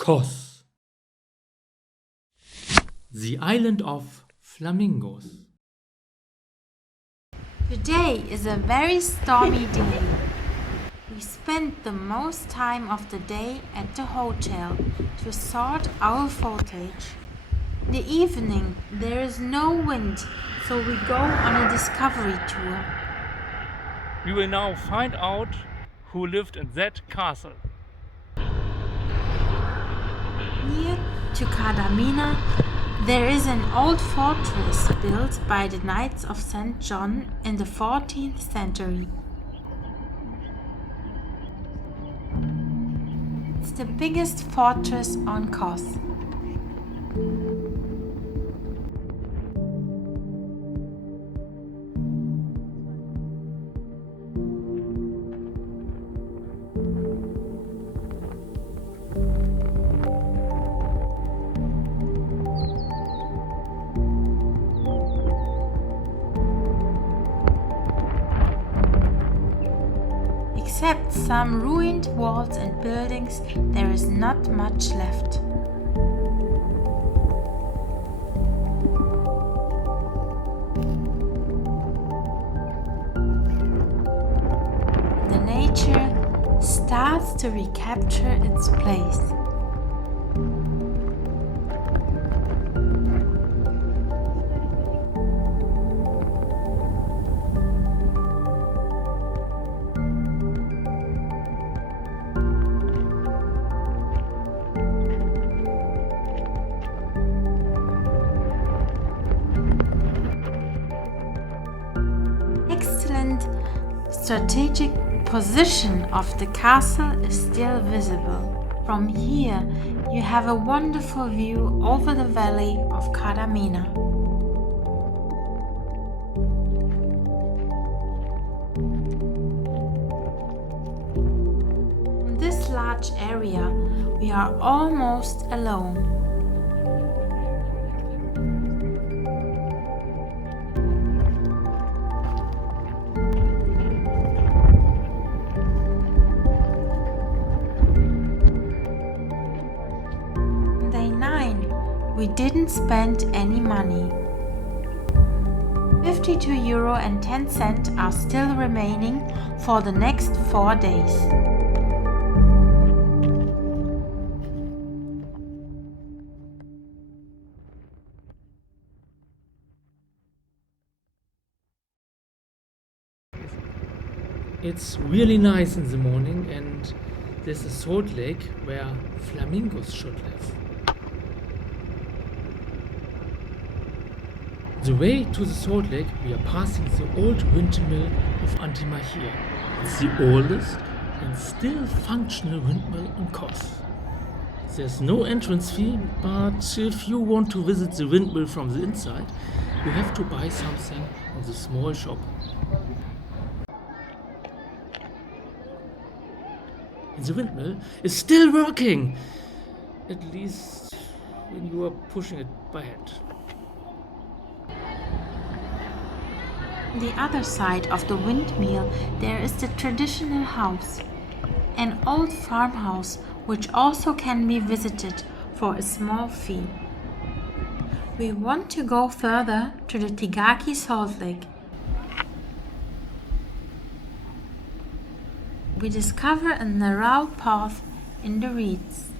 KOS, the island of flamingos. Today is a very stormy day. We spent the most time of the day at the hotel to sort our footage. In the evening there is no wind, so we go on a discovery tour. We will now find out who lived in that castle. Near to Coma-Media, there is an old fortress built by the Knights of St. John in the 14th century. It's the biggest fortress on KOS. Except some ruined walls and buildings, there is not much left. The nature starts to recapture its place. Excellent strategic position of the castle is still visible. From here you have a wonderful view over the valley of Coma-Media. In this large area we are almost alone. We didn't spend any money. €52.10 are still remaining for the next 4 days. It's really nice in the morning, and there's a salt lake where flamingos should live. The way to the salt lake, we are passing the old Windmill of Antimachia. It's the oldest and still functional windmill on KOS. There's no entrance fee, but if you want to visit the windmill from the inside, you have to buy something in the small shop. And the windmill is still working, at least when you are pushing it by hand. On the other side of the windmill there is the traditional house, an old farmhouse which also can be visited for a small fee. We want to go further to the Tigaki Saltlake. We discover a narrow path in the reeds.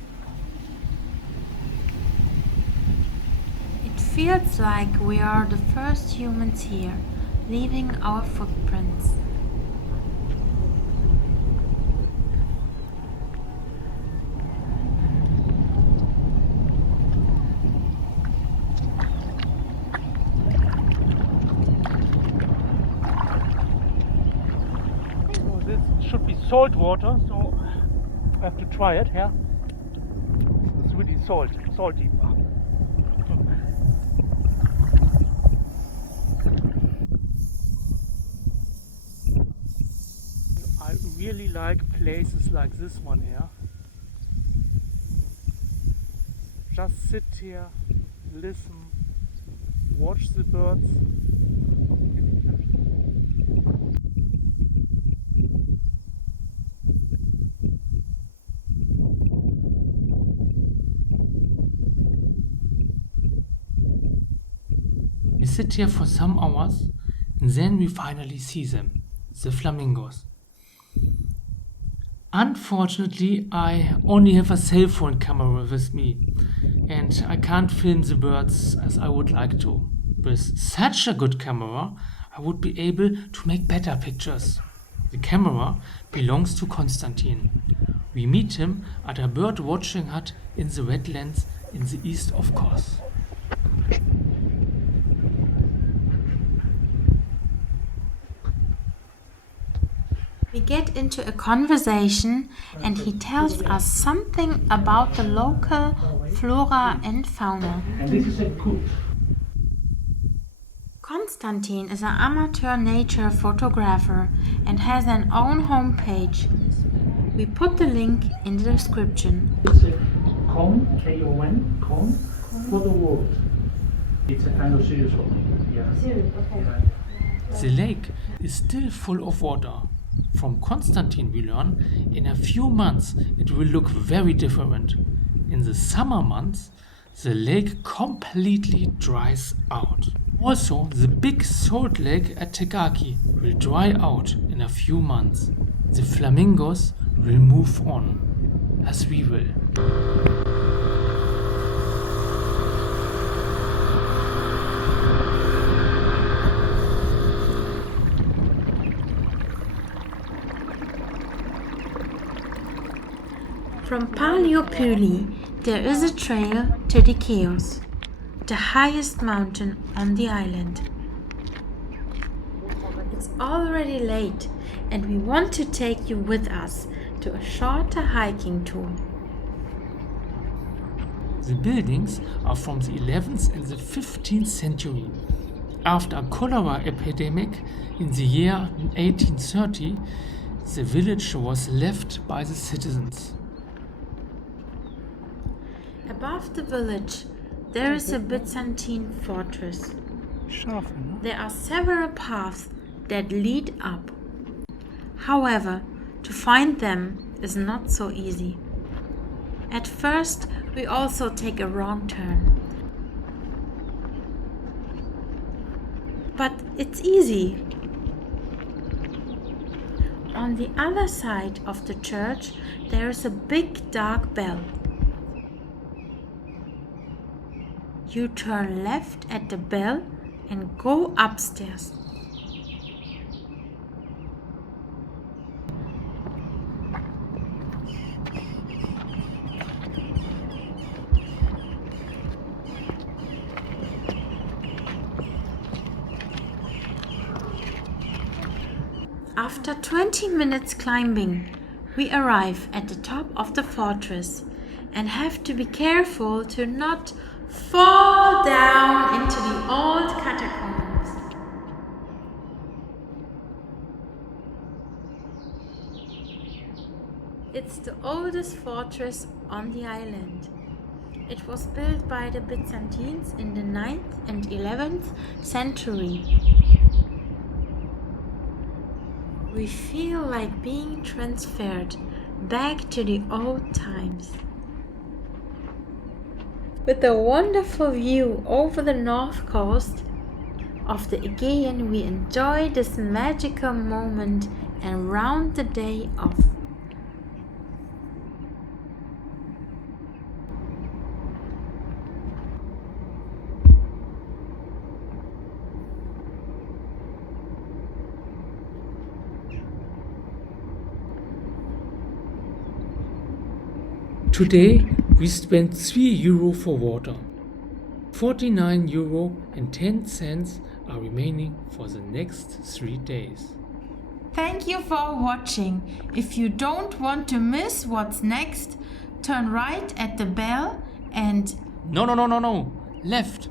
It feels like we are the first humans here, leaving our footprints. So this should be salt water, so I have to try it here. It's really salty. I really like places like this one here. Just sit here, listen, watch the birds. sit here for some hours and then we finally see them, the flamingos. Unfortunately, I only have a cell phone camera with me and I can't film the birds as I would like to. With such a good camera, I would be able to make better pictures. The camera belongs to Konstantin. We meet him at a bird watching hut in the wetlands in the east of KOS. We get into a conversation and he tells us something about the local flora and fauna. And this is a good. Konstantin is an amateur nature photographer and has an own homepage. We put the link in the description. It's a cone, K-O-N, cone, for the world. It's a kind of serious one. Yeah. Serious, okay. Yeah. The lake is still full of water. From Konstantin we learn, in a few months it will look very different. In the summer months, the lake completely dries out. Also, the big salt lake at Tigaki will dry out in a few months. The flamingos will move on, as we will. From Palio Pili, there is a trail to the KOS, the highest mountain on the island. It's already late and we want to take you with us to a shorter hiking tour. The buildings are from the 11th and the 15th century. After a cholera epidemic in the year 1830, the village was left by the citizens. Above the village, there is a Byzantine fortress. There are several paths that lead up. However, to find them is not so easy. At first, we also take a wrong turn. But it's easy. On the other side of the church, there is a big dark bell. You turn left at the bell and go upstairs. After 20 minutes climbing, we arrive at the top of the fortress and have to be careful to not fall down into the old catacombs. It's the oldest fortress on the island. It was built by the Byzantines in the 9th and 11th century. We feel like being transferred back to the old times. With a wonderful view over the north coast of the Aegean, we enjoy this magical moment and round the day off. Today we spent €3 for water. €49.10 are remaining for the next 3 days. Thank you for watching. If you don't want to miss what's next, turn right at the bell and... No. Left.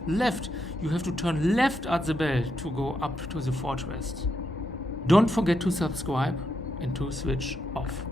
You have to turn left at the bell to go up to the fortress. Don't forget to subscribe and to switch off.